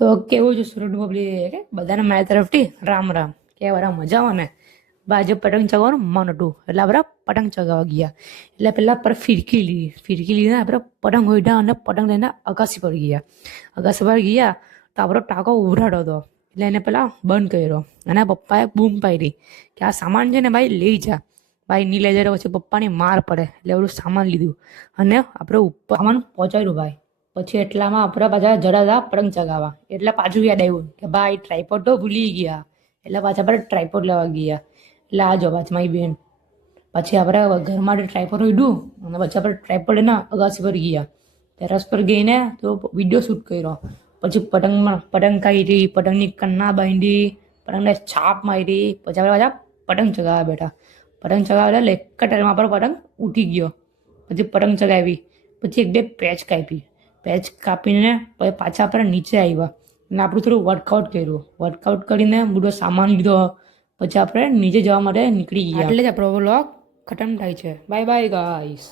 તો કેવું છે સુરત પબ્લિક બધાને મારી તરફથી રામ રામ. કેવા રામ મજા આવે ને. બાજુ પતંગ ચગાવવાનું મન હતું એટલે આપણે પતંગ ચગાવવા ગયા. એટલે પેલા પર ફિરકી લીધી આપણે પતંગ ઉડ્યા અને પતંગ લઈને અગાસી પર ગયા. અગાસી પર ગયા તો આપણો ટાંકો ઉભરાતો હતો એટલે એને પેલા બંધ કર્યો અને પપ્પાએ બૂમ પાડી કે આ સામાન છે ને ભાઈ લઈ જા. ભાઈ નહીં લઈ જાય તો પછી પપ્પાની માર પડે એટલે બધું સામાન લીધું અને આપણે ઉપર સામાન પહોંચાડ્યું ભાઈ. પછી એટલામાં આપણા પાછા જરા પતંગ ચગાવવા એટલે પાછું યાદ આવ્યું કે ભાઈ ટ્રાયપોડ તો ભૂલી ગયા એટલે પાછા આપણે ટ્રાયપોડ લેવા ગયા. એટલે આ જો પાછી મારી બેન પછી આપણે ઘર માટે ટ્રાયપોડ લીધું અને પછી આપણે ટ્રાયપોડ લઈને અગાસી પર ગયા. ટેરેસ પર ગઈને તો વિડીયો શૂટ કર્યો. પછી પતંગ કાઢી, પતંગની કન્ના બાંધી, પતંગને છાપ મારી, પછી આપણે પાછા પતંગ ચગાવવા બેઠા. પતંગ ચગાવ્યા એટલે એક જ ટાઈમમાં આપણો પતંગ ઉઠી ગયો. પછી પતંગ ચગાવી, પછી એક બે પેચ કાપી. પેચ કાપીને પછી પાછા આપણે નીચે આવ્યા અને આપણું થોડું વર્કઆઉટ કર્યું. વર્કઆઉટ કરીને બધો સામાન લીધો. પછી આપણે નીચે જવા માટે નીકળી ગયા. એટલે જ આપણો વ્લોગ ખતમ થાય છે. Bye bye guys.